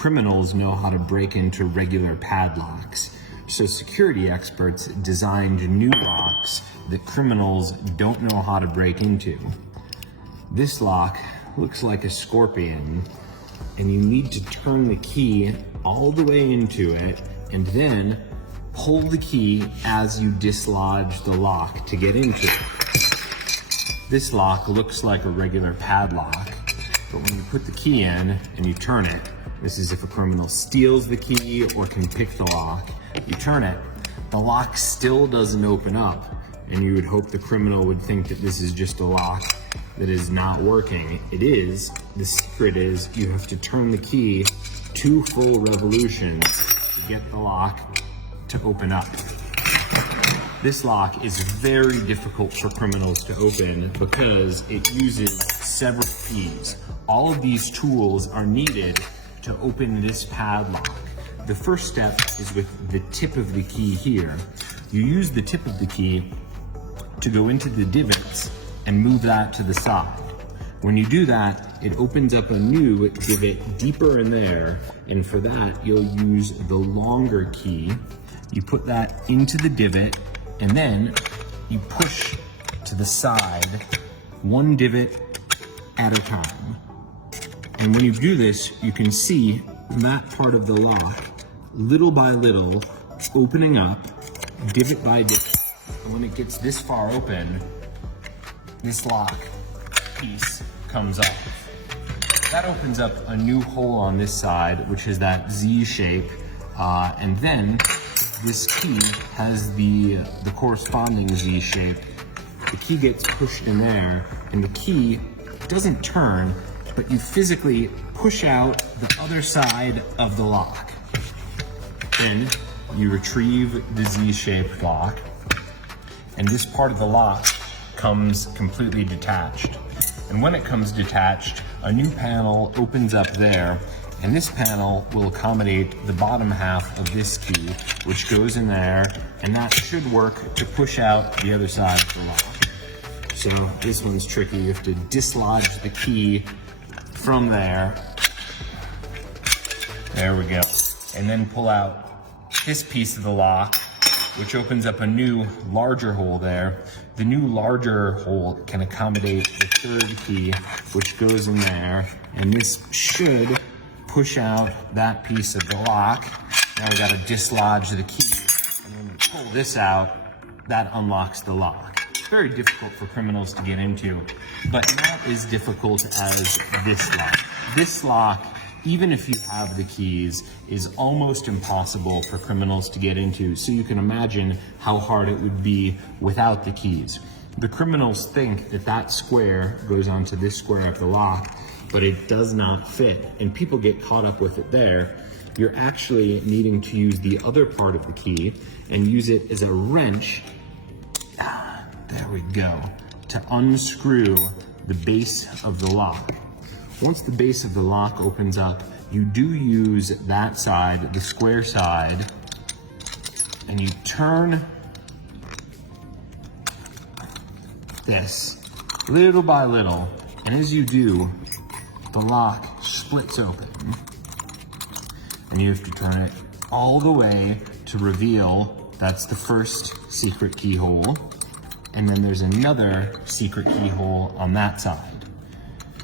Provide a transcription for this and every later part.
Criminals know how to break into regular padlocks, so security experts designed new locks that criminals don't know how to break into. This lock looks like a scorpion, and you need to turn the key all the way into it and then pull the key as you dislodge the lock to get into it. This lock looks like a regular padlock, but when you put the key in and you turn it, this is if a criminal steals the key or can pick the lock, you turn it, the lock still doesn't open up, and you would hope the criminal would think that this is just a lock that is not working. It is. The secret is you have to turn the key 2 full revolutions to get the lock to open up. This lock is very difficult for criminals to open because it uses several keys. All of these tools are needed to open this padlock. The first step is with the tip of the key here. You use the tip of the key to go into the divots and move that to the side. When you do that, it opens up a new divot deeper in there, and for that, you'll use the longer key. You put that into the divot, and then you push to the side, 1 divot at a time. And when you do this, you can see that part of the lock, little by little, opening up, divot by divot. And when it gets this far open, this lock piece comes off. That opens up a new hole on this side, which is that Z shape, and then this key has the corresponding Z shape. The key gets pushed in there, and the key doesn't turn, but you physically push out the other side of the lock. Then you retrieve the Z-shaped lock, and this part of the lock comes completely detached. And when it comes detached, a new panel opens up there, and this panel will accommodate the bottom half of this key, which goes in there, and that should work to push out the other side of the lock. So this one's tricky. You have to dislodge the key from there. There we go. And then pull out this piece of the lock, which opens up a new larger hole there. The new larger hole can accommodate the 3rd key, which goes in there, and this should push out that piece of the lock. Now I gotta dislodge the key, and when we pull this out, that unlocks the lock. It's very difficult for criminals to get into, but not as difficult as this lock. This lock, even if you have the keys, is almost impossible for criminals to get into, so you can imagine how hard it would be without the keys. The criminals think that that square goes onto this square of the lock, but it does not fit, and people get caught up with it there. You're actually needing to use the other part of the key and use it as a wrench, there we go, to unscrew the base of the lock. Once the base of the lock opens up, you do use that side, the square side, and you turn this little by little, and as you do, the lock splits open, and you have to turn it all the way to reveal that's the first secret keyhole, and then there's another secret keyhole on that side.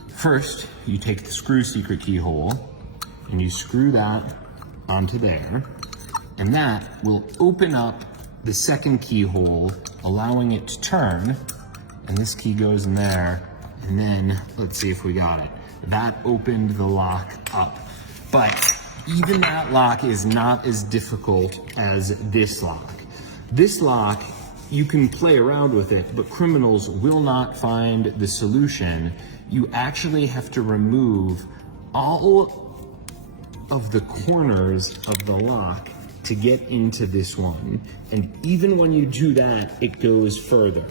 First, you take the screw secret keyhole and you screw that onto there, and that will open up the second keyhole, allowing it to turn, and this key goes in there, and then let's see if we got it. That opened the lock up. But even that lock is not as difficult as this lock. This lock, you can play around with it, but criminals will not find the solution. You actually have to remove all of the corners of the lock to get into this one. And even when you do that, it goes further.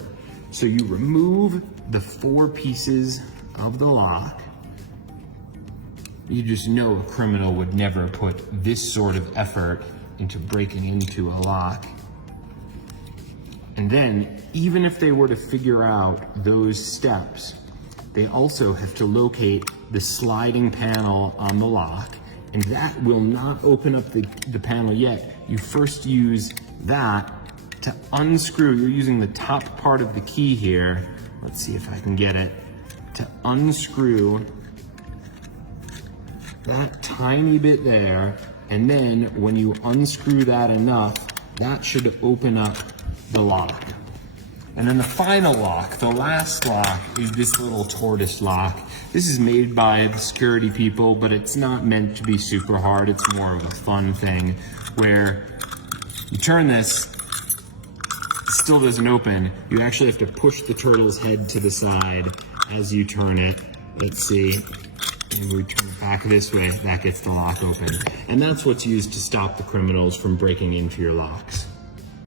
So you remove the 4 pieces of the lock. You just know a criminal would never put this sort of effort into breaking into a lock. And then, even if they were to figure out those steps, they also have to locate the sliding panel on the lock and that will not open up the panel yet. You first use that to unscrew. You're using the top part of the key here. Let's see if I can get it. To unscrew that tiny bit there, and then when you unscrew that enough, that should open up the lock. And then the final lock, the last lock, is this little tortoise lock. This is made by the security people, but it's not meant to be super hard. It's more of a fun thing where you turn this, it still doesn't open. You actually have to push the turtle's head to the side as you turn it. Let's see. And we turn it back this way, that gets the lock open. And that's what's used to stop the criminals from breaking into your locks.